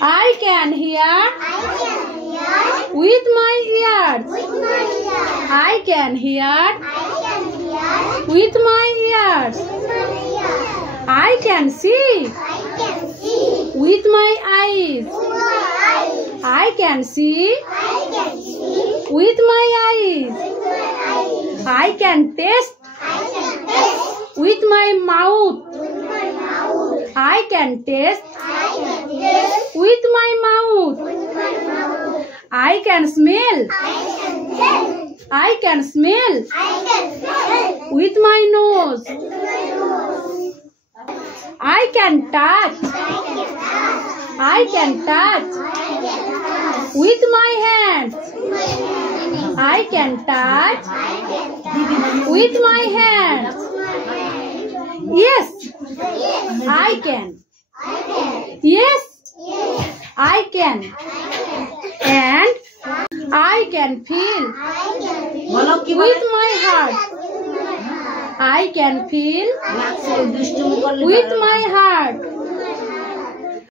I can hear with my ears. I can hear with my ears. I can see with my eyes. I can see with my eyes. I can taste with my mouth. I can taste with my mouth. I can smell. I can smell with my nose. I can touch. I can touch with my hands. I can touch with my hands. Yes, I can. Yes, I can. And I can feel with my heart. I can feel with my heart.